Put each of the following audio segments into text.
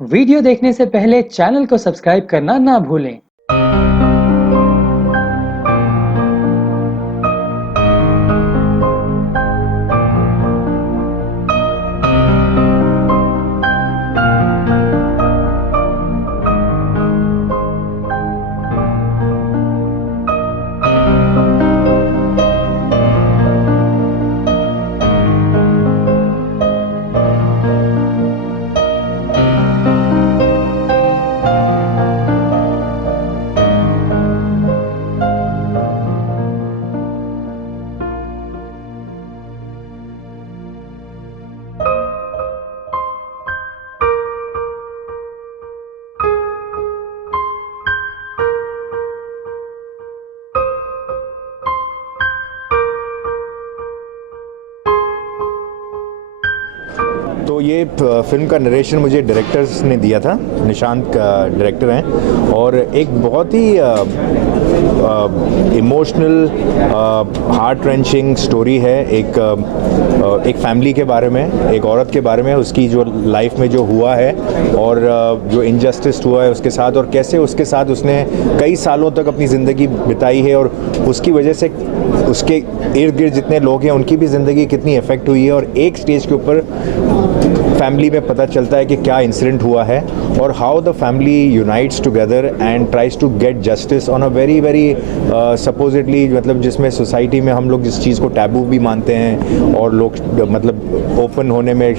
Video देखने से पहले चैनल को सब्सक्राइब करना ना भूलें। तो ये फिल्म का नरेशन मुझे डायरेक्टर्स ने दिया था। निशांत का डायरेक्टर हैं और एक बहुत ही इमोशनल हार्ट रेंचिंग स्टोरी है। एक फैमिली के बारे में, एक औरत के बारे में, उसकी जो लाइफ में जो हुआ है और जो इनजस्टिस हुआ है उसके साथ, और कैसे उसके साथ उसने कई सालों तक अपनी ज़िंदगी बिताई है और उसकी वजह से उसके इर्द गिर्द जितने लोग हैं उनकी भी ज़िंदगी कितनी इफ़ेक्ट हुई है। और एक स्टेज के ऊपर फैमिली में पता चलता है कि क्या इंसिडेंट हुआ है और how the family unites together and tries to get justice on a very supposedly, मतलब जिसमें सोसाइटी में हम लोग जिस चीज़ को टैबू भी मानते हैं और लोग मतलब ओपन होने में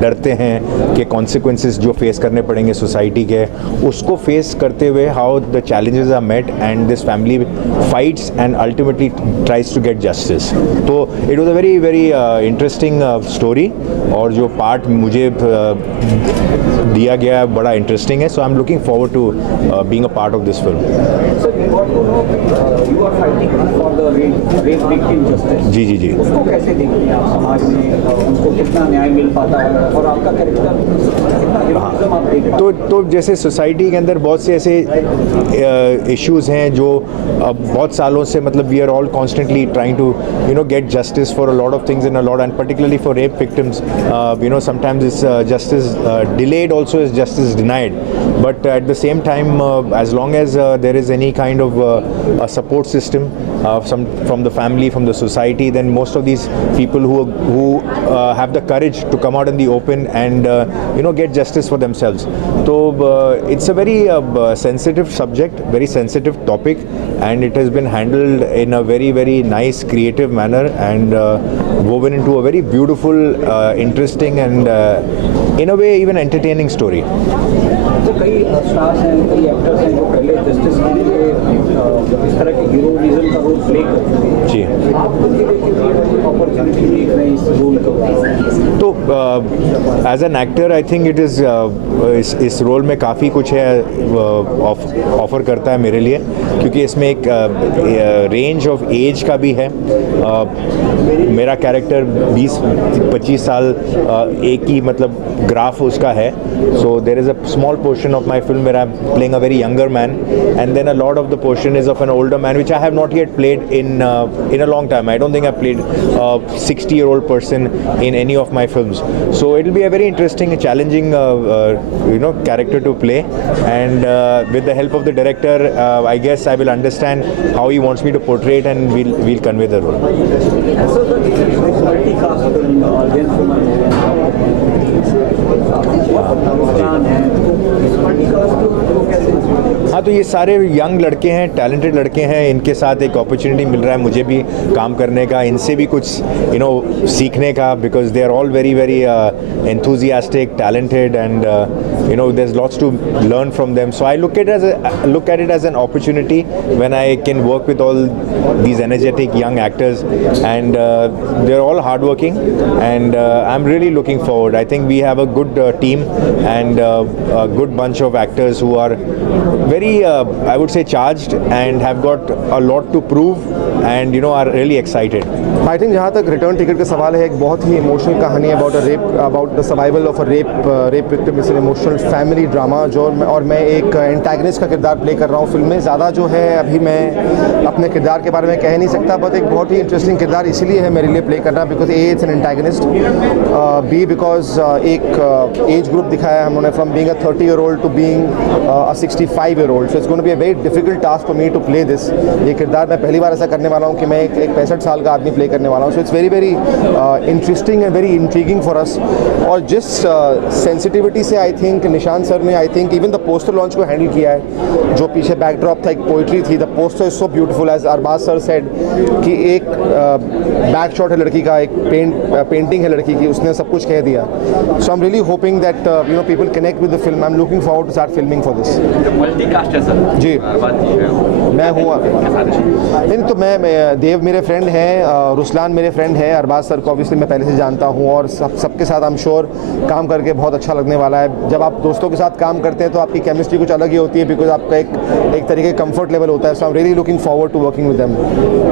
डरते हैं कि कॉन्सिक्वेंसेस जो फेस करने पड़ेंगे सोसाइटी के, उसको फेस करते हुए how the challenges are met and this family fights and ultimately tries to get justice. तो it was a very interesting story और जो पार्ट मुझे दिया गया है बड़ा इंटरेस्टिंग है। So I am looking forward to being a part of this film. जी जी जी। उसको कैसे देखते हैं आप समाज में, उनको कितना न्याय मिल पाता है और आपका कैरेक्टर कितना हीरोइज्म आप देख पाते हैं? तो जैसे सोसाइटी के अंदर बहुत से ऐसे इश्यूज़ हैं जो बहुत सालों से, मतलब we are all constantly trying to get justice for a lot of things in a lot, and particularly for rape victims sometimes it's justice delayed, also is justice denied, but at the same time as long as there is any kind of a support system from the family, from the society, then most of these people who have the courage to come out in the open and get justice for themselves. So it's a very sensitive subject, very sensitive topic, and it has been handled in a very nice creative manner and woven into a very beautiful interesting and in a way even entertaining story. तो कई stars हैं, कई actors हैं जो पहले justice के लिए इस तरह के हीरोइज्म का रोल प्ले करते हैं। जी। आपको अपॉर्चुनिटी देख रहे हैं इस रोल को? तो as an actor I think it is इस रोल में काफ़ी कुछ है ऑफ़र करता है मेरे लिए, क्योंकि इसमें एक रेंज ऑफ एज का भी है। मेरा कैरेक्टर 20-25 साल एक ही मतलब ग्राफ उसका है। So there is a small portion of my film where I am playing a very younger man, and then a lot of the portion is of an older man which I have not yet played in a long time. I don't think I've played a 60-year-old person in any of my films. So it will be a very interesting, challenging, character to play. And with the help of the director, I guess I will understand how he wants me to portray it, and we'll convey the role. So the multi-cast film, gentleman हाँ, तो ये सारे young लड़के हैं, talented लड़के हैं, इनके साथ एक अपॉर्चुनिटी मिल रहा है मुझे भी काम करने का, इनसे भी कुछ सीखने का, because they are all very enthusiastic, talented, and there's lots to learn from them. So I look at it as an opportunity when I can work with all these energetic young actors, and they're all hardworking, and I'm really looking forward. I think we have a good team and a good bunch of actors who are very, I would say, charged and have got a lot to prove, and are really excited. I think जहाँ तक return ticket का सवाल है, एक बहुत ही emotional कहानी है about the survival of a rape victim. It's an emotional family drama और मैं एक एंटागनिस्ट का किरदार प्ले कर रहा हूँ फिल्म में। ज़्यादा जो है अभी मैं अपने किरदार के बारे में कह नहीं सकता, बट एक बहुत ही इंटरेस्टिंग किरदार इसीलिए है मेरे लिए प्ले करना because a it's an antagonist, b because एक एज ग्रुप दिखाया है हम लोगों ने from being a 30-year-old to being a 65-year-old। So it's going to be a very difficult task for me to play this. ये किरदार मैं पहली बार ऐसा करने वाला हूँ कि मैं एक 65 साल का आदमी प्ले करने वाला हूँ। So it's very very interesting and very intriguing for us. और जिस सेंसिटिविटी से आई थिंक निशांत सर ने इवन द पोस्टर लॉन्च को हैंडल किया है, जो पीछे बैकड्रॉप था एक पोइट्री थी, the poster is so beautiful as Arbaaz sir said कि एक बैक शॉट है लड़की का, एक पेंटिंग है लड़की की, उसने सब कुछ कह दिया। So I am really hoping that people connect with the film. I am looking forward to start filming for this. Multicast है सर जी मैं हूँ नहीं तो मैं देव मेरे फ्रेंड हैं, रुस्लान मेरे फ्रेंड है, अरबाज सर को ऑब्वियसली मैं पहले से जानता हूँ और सबके साथ आई एम श्योर काम करके बहुत अच्छा लगने वाला है। जब आप दोस्तों के साथ काम करते हैं तो आपकी केमिस्ट्री कुछ अलग ही होती है बिकॉज आपका एक तरीके का कंफर्ट लेवल होता है। So I am really looking forward to working with them.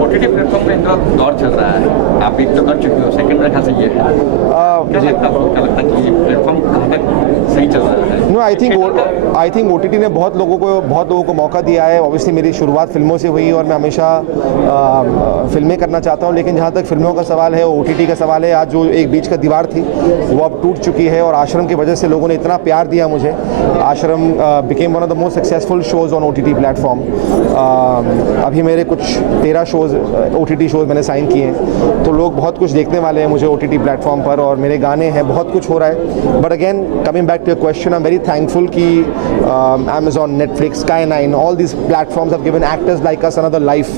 OTT platform पे इनका दौर चल रहा है, आप एक तो कर चुके हो, सेकंड मेरे ख्याल से ये है। क्या लगता है कि ये प्लेटफॉर्म कहाँ तक सही चल रहा है? नो आई थिंक ओटीटी ने बहुत लोगों को मौका दिया है। ऑब्वियसली मेरी शुरुआत फिल्मों से हुई और मैं हमेशा फिल्में करना चाहता हूँ, लेकिन जहाँ तक फिल्मों का सवाल है, ओटीटी का सवाल है, आज जो एक बीच का दीवार थी वो अब टूट चुकी है और आश्रम की वजह से लोगों ने इतना प्यार दिया मुझे। आश्रम became one of the most successful shows on OTT platform. अभी मेरे कुछ 13 शोज़ ओटीटी शोज़ मैंने साइन किए हैं, तो लोग बहुत कुछ देखने वाले हैं मुझे ओटीटी प्लेटफॉर्म पर और मेरे गाने हैं, बहुत कुछ हो रहा है। But again coming back to your question, I am very thankful कि Amazon, Netflix, Sky 9, all these platforms have given actors like us another life.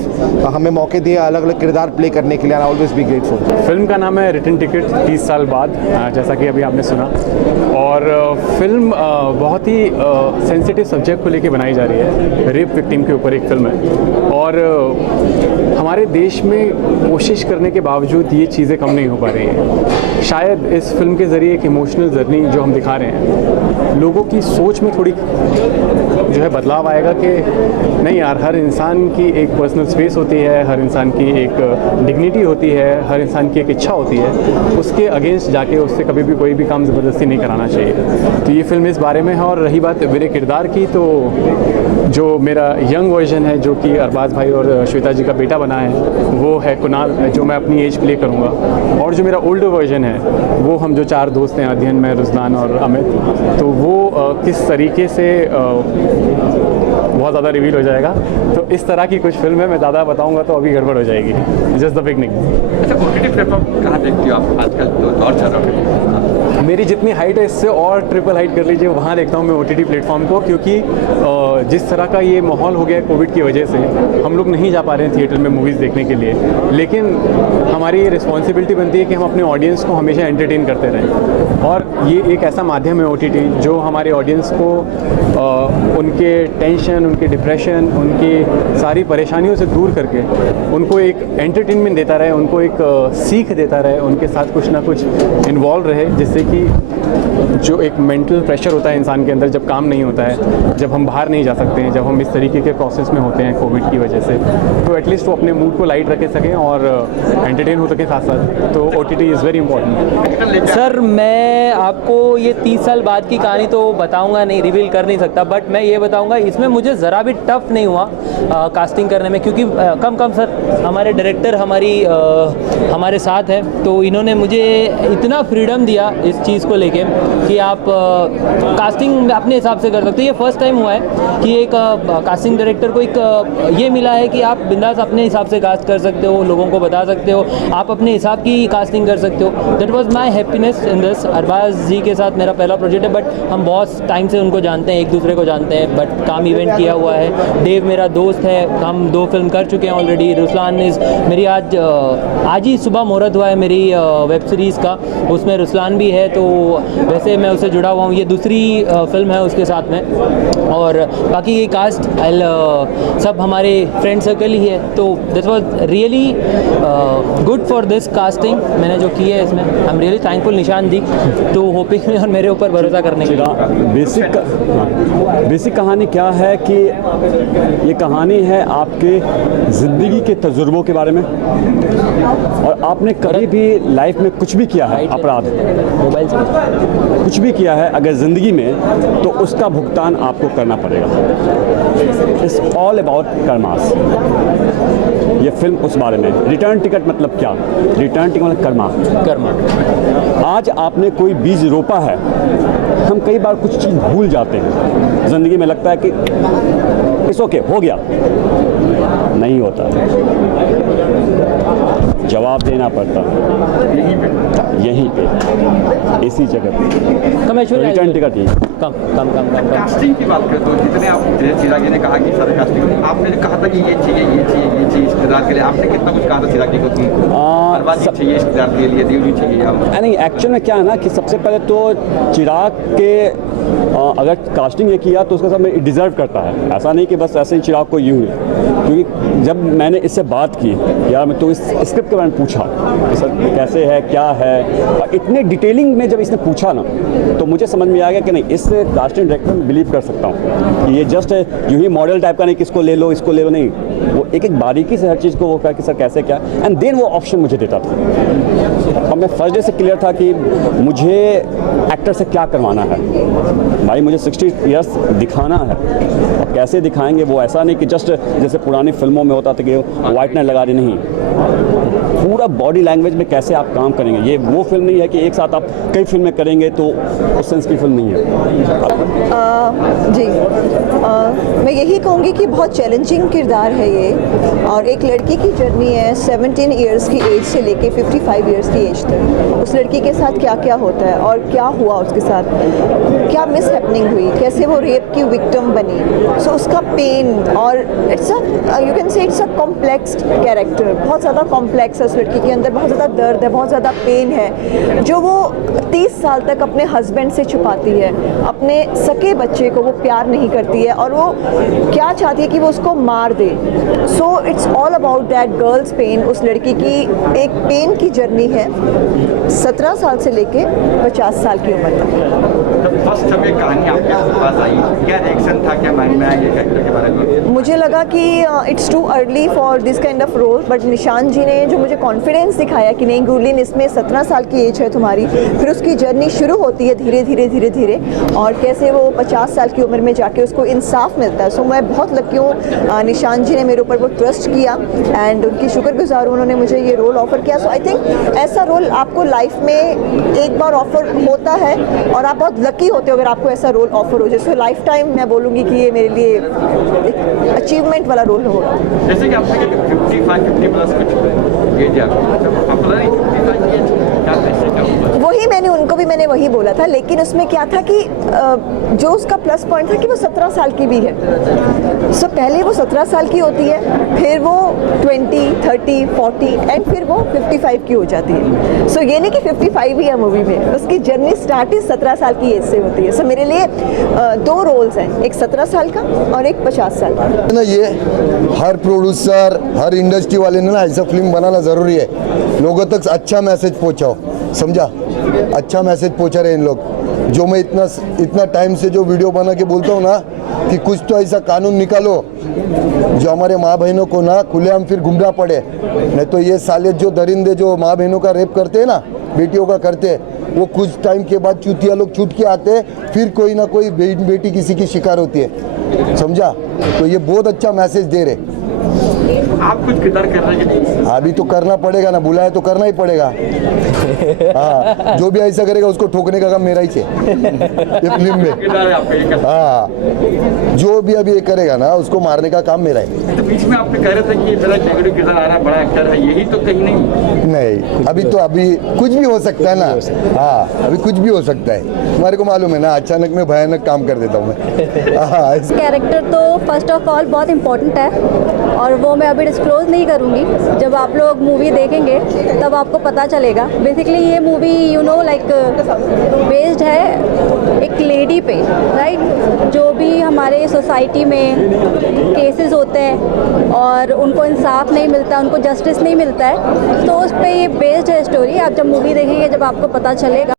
हमें मौके दिए अलग अलग किरदार प्ले करने के लिए। I always be grateful. Film का नाम है रिटर्न टिकट, 30 साल बाद, जैसा कि अभी आपने सुना। और फिल्म बहुत ही सेंसिटिव सब्जेक्ट को लेके बनाई जा रही है। रेप विक्टिम के ऊपर एक फिल्म है और हमारे देश में कोशिश करने के बावजूद ये चीज़ें कम नहीं हो पा रही हैं। शायद इस फिल्म के ज़रिए एक इमोशनल जर्नी जो हम दिखा रहे हैं, लोगों की सोच में थोड़ी जो है बदलाव आएगा कि नहीं यार, हर इंसान की एक पर्सनल स्पेस होती है, हर इंसान की एक डिग्निटी होती है, हर इंसान की एक इच्छा होती है, उसके अगेंस्ट जाके उससे कभी भी कोई भी काम ज़बरदस्ती नहीं कराना चाहिए। तो ये फिल्म इस बारे में है। और रही बात मेरे किरदार की, तो जो मेरा यंग वर्जन है जो कि अरबाज भाई और श्वेता जी का बेटा बना है, वो है कुणाल, जो मैं अपनी एज प्ले करूँगा। और जो मेरा ओल्डर वर्जन है वो हम जो 4 दोस्त हैं, अध्ययन में, रुस्लान और अमित, तो वो किस तरीके से बहुत ज़्यादा रिवील हो जाएगा। तो इस तरह की कुछ फिल्म है, मैं ज़्यादा बताऊंगा तो अभी गड़बड़ हो जाएगी। Just the beginning. अच्छा, ओटीटी प्लेटफॉर्म कहाँ देखती हो आप आजकल तो दौर चल रहा है? मेरी जितनी हाइट है इससे और ट्रिपल हाइट कर लीजिए, वहाँ देखता हूँ मैं ओटीटी प्लेटफॉर्म को, क्योंकि जिस तरह का ये माहौल हो गया है कोविड की वजह से, हम लोग नहीं जा पा रहे हैं थिएटर में मूवीज़ देखने के लिए। लेकिन हमारी ये रिस्पॉन्सिबिलिटी बनती है कि हम अपने ऑडियंस को हमेशा एंटरटेन करते रहें। और ये एक ऐसा माध्यम है ओटीटी जो हमारे ऑडियंस को उनके टेंशन, उनके डिप्रेशन, उनकी सारी परेशानियों से दूर करके उनको एक एंटरटेनमेंट देता रहे, उनको एक सीख देता रहे, उनके साथ कुछ ना कुछ इन्वॉल्व रहे, जिससे कि जो एक मेंटल प्रेशर होता है इंसान के अंदर जब काम नहीं होता है, जब हम बाहर नहीं जा सकते हैं, जब हम इस तरीके के प्रोसेस में होते हैं कोविड की वजह से, तो एटलीस्ट वो अपने मूड को लाइट रख सकें और एंटरटेन हो सके साथ साथ। तो OTT is very important. Sir मैं आपको ये 30 साल बाद की कहानी तो बताऊंगा नहीं, रिवील कर नहीं सकता, बट मैं ये बताऊंगा इसमें मुझे ज़रा भी टफ नहीं हुआ कास्टिंग करने में, क्योंकि कम सर हमारे डायरेक्टर हमारे साथ हैं, तो इन्होंने मुझे इतना फ्रीडम दिया इस चीज़ को लेके कि आप कास्टिंग अपने हिसाब से कर सकते हो। ये फर्स्ट टाइम हुआ है कि एक कास्टिंग डायरेक्टर को एक ये मिला है कि आप बिंदास अपने हिसाब से कास्ट कर सकते हो, लोगों को बता सकते हो, आप अपने हिसाब की कास्टिंग कर सकते हो। That was my happiness in this. Arbaaz ji के साथ मेरा पहला प्रोजेक्ट है, बट हम बहुत टाइम से उनको जानते हैं, एक दूसरे को जानते हैं, बट काम इवेंट किया हुआ है। देव मेरा दोस्त है, हम 2 फिल्म कर चुके हैं ऑलरेडी। रुस्लान इज़ मेरी आज ही सुबह मुहूर्त हुआ है मेरी वेब सीरीज़ का, उसमें रुस्लान भी है, तो वैसे मैं उससे जुड़ा हुआ हूँ। ये दूसरी फिल्म है उसके साथ में, और बाकी ये कास्ट सब हमारे फ्रेंड सर्कल ही है। तो this was really good for this casting मैंने जो की है इसमें। आई एम रियली थैंकफुल निशान जी टू होपिंग में और मेरे ऊपर भरोसा करने के लिए। बेसिक कहानी क्या है कि ये कहानी है आपके ज़िंदगी के तजुर्बों के बारे में, और आपने कभी भी लाइफ में कुछ भी किया है अपराध, मोबाइल से कुछ भी किया है अगर ज़िंदगी में तो उसका भुगतान आपको करना पड़ेगा। It's all about karmas. ये फिल्म उस बारे में। रिटर्न टिकट मतलब क्या? रिटर्न टिकट मतलब कर्मा। आज आपने कोई बीज रोपा है, हम कई बार कुछ चीज़ भूल जाते हैं ज़िंदगी में, लगता है कि इट्स ओके हो गया, नहीं होता, जवाब देना पड़ता यहीं पे इसी जगह पे। कमर्शियल रिटर्न टिकट ही कम कम कम कम कम। कास्टिंग की बात करें तो जितने आप चिराग जी ने कहा कि सारे कास्टिंग, आपने जो कहा था कि ये चाहिए ये चाहिए ये चाहिए इस किरदार के लिए, आपने कितना कुछ कहा था चिराग जी को कि बर्बादी चाहिए इस किरदार के लिए, देवनी चाहिए आप? नहीं, एक्चुअल में क्या है ना कि सबसे पहले तो चिराग के अगर कास्टिंग ये किया तो उसका सब में डिज़र्व करता है। ऐसा नहीं कि बस ऐसे ही चिराग को यूँ, क्योंकि जब मैंने इससे बात की यार मैं तो इस स्क्रिप्ट के बारे में पूछा कि सर कैसे है क्या है, और इतने डिटेलिंग में जब इसने पूछा ना तो मुझे समझ में आ गया कि नहीं, इस कास्टिंग डायरेक्टर में बिलीव कर सकता हूँ कि ये जस्ट यूँ ही मॉडल टाइप का नहीं कि इसको ले लो इसको ले लो, नहीं, वो एक एक बारीकी से हर चीज़ को वो कहा कि सर कैसे क्या, एंड देन वो ऑप्शन मुझे देता था। और मैं फर्स्ट डे से क्लियर था कि मुझे एक्टर से क्या करवाना है भाई, मुझे 60 इयर्स दिखाना है, और कैसे दिखाएंगे वो ऐसा नहीं कि जस्ट जैसे पुरानी फिल्मों में होता था कि वाइटनर लगा दी, नहीं, पूरा बॉडी लैंग्वेज में कैसे आप काम करेंगे। ये वो फिल्म नहीं है कि एक साथ आप कई फिल्में करेंगे तो उस सेंस की फिल्म नहीं है। जी मैं यही कहूँगी कि बहुत चैलेंजिंग किरदार है ये, और एक लड़की की जर्नी है 17 इयर्स की एज से लेके 55 इयर्स की एज तक। उस लड़की के साथ क्या क्या होता है और क्या हुआ उसके साथ, क्या मिस हैपनिंग हुई, कैसे वो रेप की विक्टिम बनी, सो उसका पेन, और it's a you can say it's a complex character, बहुत ज़्यादा कॉम्प्लेक्स है उस लड़की के अंदर, बहुत ज़्यादा दर्द है, बहुत ज़्यादा पेन है जो वो 30 साल तक अपने हस्बैंड से छुपाती है। अपने सके बच्चे को वो प्यार नहीं करती है और वो क्या चाहती है कि वो उसको मार दे। So it's all about that girl's pain. उस लड़की की एक पेन की जर्नी है 17 साल से लेके 50 साल की उम्र तक। फर्स्ट जब ये कहानी आपके पास आई, क्या रिएक्शन था, क्या माइंड में आया ये कैरेक्टर के बारे में? मुझे लगा कि it's too early for this kind of role, but Nishant ji ने जो मुझे कॉन्फिडेंस दिखाया कि नहीं गुरलीन, इसमें 17 साल की एज है तुम्हारी, फिर उसकी जर्नी शुरू होती है धीरे धीरे धीरे धीरे, और कैसे वो 50 साल की उम्र में जाके उसको इंसाफ मिलता है। सो मैं बहुत लकी हूँ, निशांत जी ने मेरे ऊपर वो ट्रस्ट किया एंड उनकी शुक्रगुजार हूँ, उन्होंने मुझे ये रोल ऑफर किया। सो आई थिंक ऐसा रोल आपको लाइफ में एक बार ऑफर होता है और आप बहुत लकी होते हो अगर आपको ऐसा रोल ऑफर हो जाए। सो लाइफ टाइम मैं बोलूँगी कि ये मेरे लिए एक अचीवमेंट वाला रोल होगा। जैसे कि आपने 50 प्लस कुछ एज है आपको लगा नहीं 55 एज क्या कैसे क्या हुआ? वही मैंने वही बोला था, लेकिन उसमें क्या था कि जो उसका प्लस पॉइंट था कि वो 17 साल की भी है। सो पहले वो 17 साल की होती है, फिर वो 20, 30, 40 एंड फिर वो 55 की हो जाती है। सो ये नहीं कि 55 ही है मूवी में, उसकी जर्नी स्टार्ट ही 17 साल की एज से होती है। सो मेरे लिए 2 रोल्स हैं, एक 17 साल का और एक 50 साल का ना। ये हर प्रोड्यूसर हर इंडस्ट्री वाले ने ना ऐसा फिल्म बनाना ज़रूरी है, लोगों तक अच्छा मैसेज पहुंचाओ, समझा, अच्छा मैसेज पहुंचा रहे इन लोग। जो मैं इतना टाइम से जो वीडियो बना के बोलता हूँ ना कि कुछ तो ऐसा कानून निकालो जो हमारे माँ बहनों को ना खुलेआम फिर घूमना पड़े, नहीं तो ये साले जो दरिंदे जो माँ बहनों का रेप करते हैं ना, बेटियों का करते हैं, वो कुछ टाइम के बाद चूतिया लोग छूट के आते हैं, फिर कोई ना कोई बेटी किसी की शिकार होती है, समझा। तो ये बहुत अच्छा मैसेज दे रहे। आप कुछ किरदार कर रहे हैं? अभी तो करना पड़ेगा ना, बुलाया तो करना ही पड़ेगा। हाँ, जो भी ऐसा करेगा उसको ठोकने का काम मेरा ही है ये फिल्म में। किरदार है आपका ये? हाँ, जो भी अभी ये करेगा ना उसको मारने का काम मेरा है। तो बीच में आपने कह रहे थे कि मेरा नेगेटिव किरदार आ रहा है, बड़ा एक्टर है, यही तो कहीं नहीं अभी कुछ भी हो सकता है ना। हाँ, अभी कुछ भी हो सकता है, हमारे को मालूम है ना, अचानक में भयानक काम कर देता हूँ मैं। हाँ, कैरेक्टर तो फर्स्ट ऑफ ऑल बहुत इम्पोर्टेंट है और वो मैं अभी डिस्क्लोज नहीं करूँगी, जब आप लोग मूवी देखेंगे तब आपको पता चलेगा। बेसिकली ये मूवी लाइक बेस्ड है एक लेडी पे, राइट, जो भी हमारे सोसाइटी में केसेस होते हैं और उनको इंसाफ नहीं मिलता, उनको जस्टिस नहीं मिलता है, तो उस पर ये बेस्ड है स्टोरी। आप जब मूवी देखेंगे जब आपको पता चलेगा।